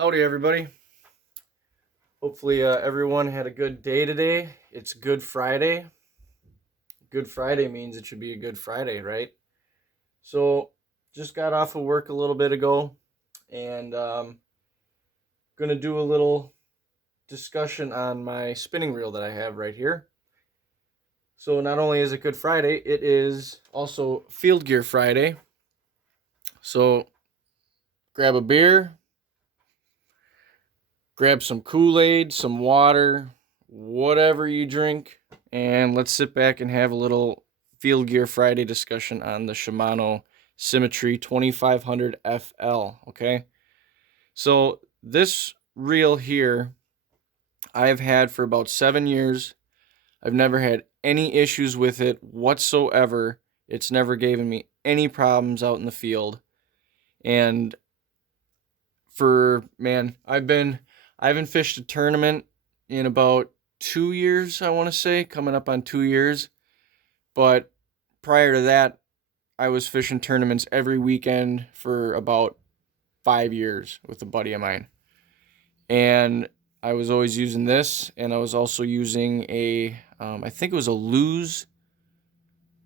Howdy, everybody. Hopefully, everyone had a good day today. It's Good Friday. Good Friday means it should be a good Friday, right? So, just got off of work a little bit ago, and gonna do a little discussion on my spinning reel that I have right here. So, not only is it Good Friday, it is also Field Gear Friday. So, grab a beer, grab some Kool-Aid, some water, whatever you drink, and let's sit back and have a little Field Gear Friday discussion on the Shimano Symetre 2500 FL, okay? So this reel here I've had for about 7 years. I've never had any issues with it whatsoever. It's never given me any problems out in the field. And I haven't fished a tournament in about 2 years, I want to say, coming up on 2 years. But prior to that, I was fishing tournaments every weekend for about 5 years with a buddy of mine. And I was always using this, and I was also using I think it was a Lose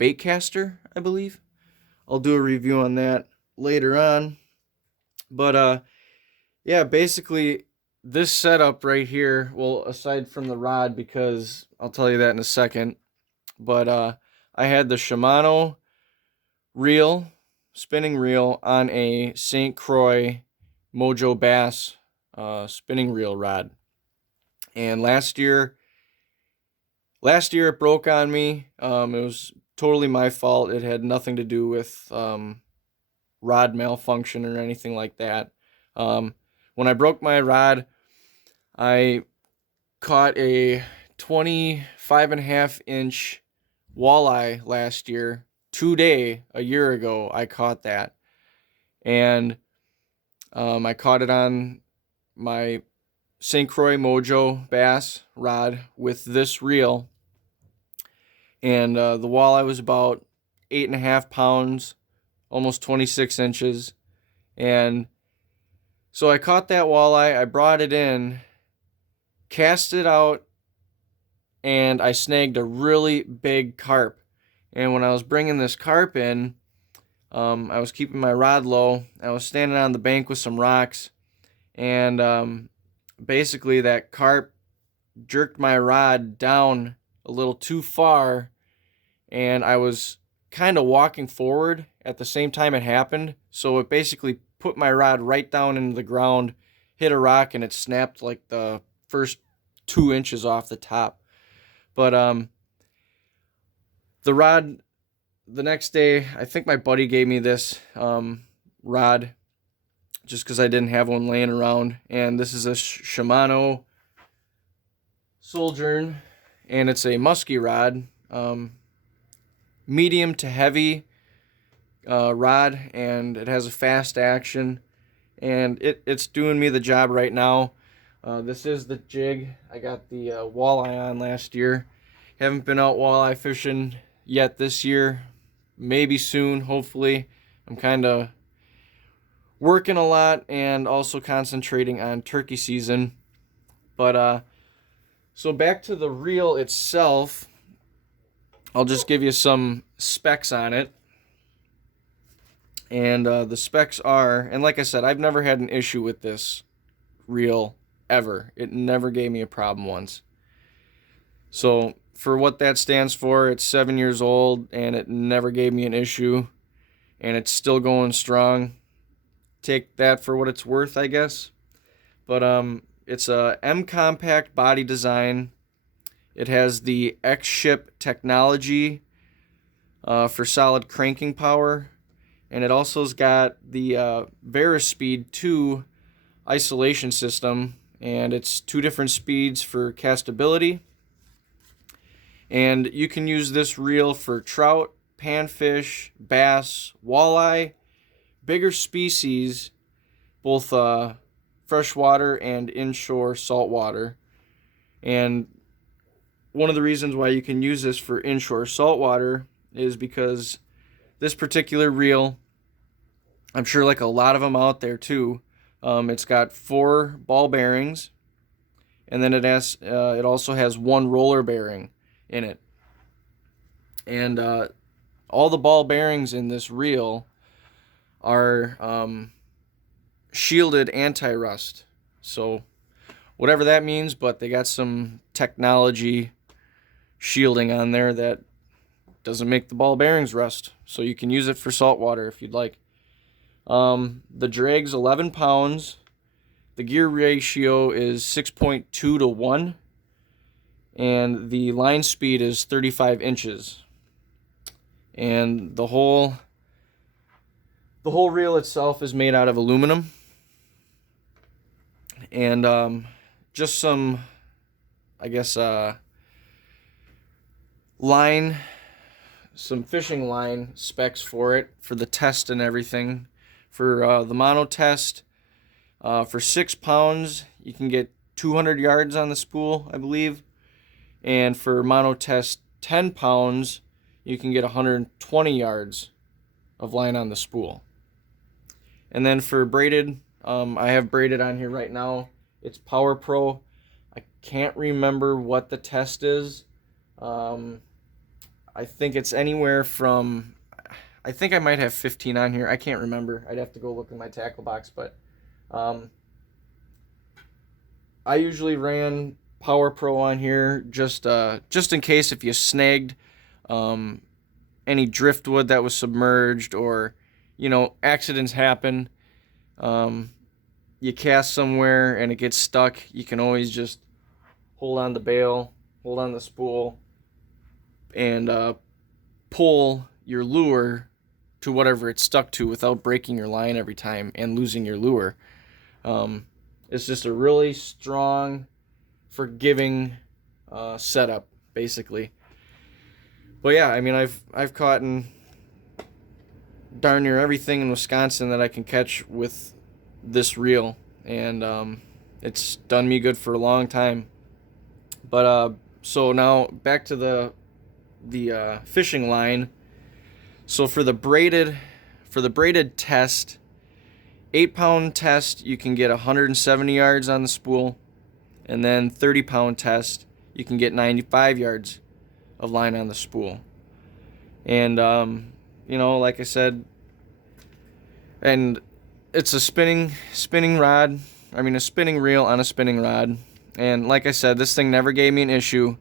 baitcaster, I believe. I'll do a review on that later on. But yeah, basically this setup right here, well, aside from the rod, because I'll tell you that in a second, but I had the Shimano reel, spinning reel, on a St. Croix Mojo Bass spinning reel rod. And last year it broke on me. It was totally my fault. It had nothing to do with rod malfunction or anything like that. When I broke my rod, I caught a 25.5-inch walleye last year. A year ago, I caught that. And I caught it on my St. Croix Mojo Bass rod with this reel. And the walleye was about 8.5 pounds, almost 26 inches. And so I caught that walleye, I brought it in, cast it out, and I snagged a really big carp. And when I was bringing this carp in, I was keeping my rod low. I was standing on the bank with some rocks, and basically that carp jerked my rod down a little too far, and I was kind of walking forward at the same time it happened. So it basically put my rod right down into the ground, hit a rock, and it snapped like the first 2 inches off the top. But the rod, the next day, I think my buddy gave me this rod just because I didn't have one laying around. And this is a Shimano Sojourn, and it's a musky rod, medium to heavy rod, and it has a fast action, and it's doing me the job right now. This is the jig I got the walleye on last year. Haven't been out walleye fishing yet this year. Maybe soon, hopefully. I'm kind of working a lot and also concentrating on turkey season. But so back to the reel itself, I'll just give you some specs on it. And the specs are, and like I said, I've never had an issue with this reel ever. It never gave me a problem once. So for what that stands for, it's 7 years old, and it never gave me an issue, and it's still going strong. Take that for what it's worth, I guess. But it's a M compact body design. It has the X-Ship technology for solid cranking power. And it also's got the Verispeed 2 isolation system. And it's 2 different speeds for castability. And you can use this reel for trout, panfish, bass, walleye, bigger species, both freshwater and inshore saltwater. And one of the reasons why you can use this for inshore saltwater is because this particular reel, I'm sure like a lot of them out there too, It's got 4 ball bearings, and then it also has 1 roller bearing in it. And all the ball bearings in this reel are shielded anti-rust. So whatever that means, but they got some technology shielding on there that doesn't make the ball bearings rust. So you can use it for saltwater if you'd like. The drag's 11 pounds. The gear ratio is 6.2 to 1. And the line speed is 35 inches. And the whole reel itself is made out of aluminum. And just some, I guess, some fishing line specs for it, for the test and everything. For the mono test, for 6 pounds, you can get 200 yards on the spool, I believe. And for mono test 10 pounds, you can get 120 yards of line on the spool. And then for braided, I have braided on here right now. It's Power Pro. I can't remember what the test is. I think it's anywhere from, I think I might have 15 on here. I can't remember. I'd have to go look in my tackle box, but I usually ran Power Pro on here just in case if you snagged any driftwood that was submerged, or accidents happen. You cast somewhere and it gets stuck, you can always just hold on the bail, hold on the spool, and pull your lure to whatever it's stuck to without breaking your line every time and losing your lure. It's just a really strong, forgiving setup, basically. But yeah, I mean, I've caught in darn near everything in Wisconsin that I can catch with this reel, and it's done me good for a long time. But so now back to the fishing line. So for the braided test, 8-pound test, you can get 170 yards on the spool, and then 30-pound test, you can get 95 yards of line on the spool. And like I said, and it's a spinning rod. I mean, a spinning reel on a spinning rod. And like I said, this thing never gave me an issue.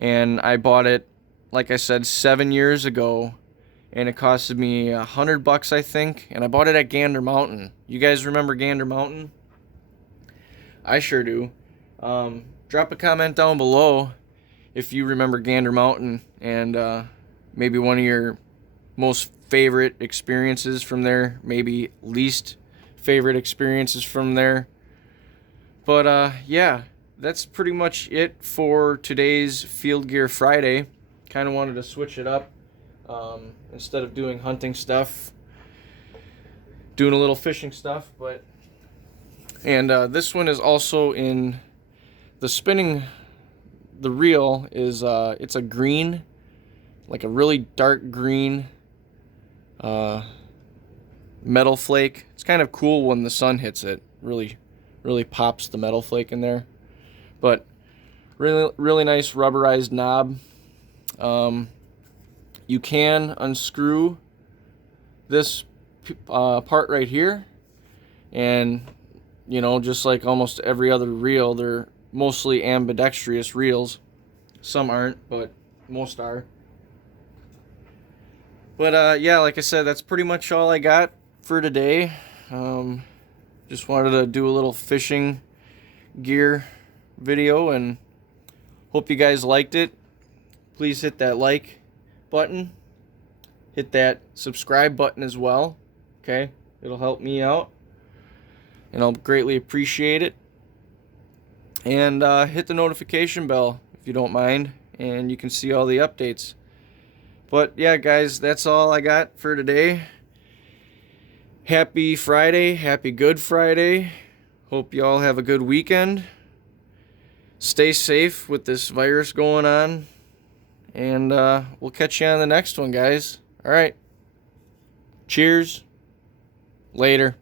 And I bought it, like I said, 7 years ago, and it costed me $100, I think. And I bought it at Gander Mountain. You guys remember Gander Mountain? I sure do. Drop a comment down below if you remember Gander Mountain, and maybe one of your most favorite experiences from there, maybe least favorite experiences from there. But yeah, that's pretty much it for today's Field Gear Friday. Kind of wanted to switch it up. Instead of doing hunting stuff, doing a little fishing stuff. And this one is also in the spinning. The reel is it's a green, like a really dark green metal flake. It's kind of cool when the sun hits it. Really pops the metal flake in there. But really nice rubberized knob. You can unscrew this part right here, and just like almost every other reel, they're mostly ambidextrous reels. Some aren't, but most are. But yeah, like I said, that's pretty much all I got for today. Just wanted to do a little fishing gear video, and hope you guys liked it. Please hit that like button, hit that subscribe button as well. Okay, it'll help me out, and I'll greatly appreciate it. And hit the notification bell if you don't mind, and you can see all the updates. But yeah, guys, that's all I got for today. Happy Friday, happy Good Friday. Hope you all have a good weekend. Stay safe with this virus going on. And we'll catch you on the next one, guys. All right. Cheers. Later.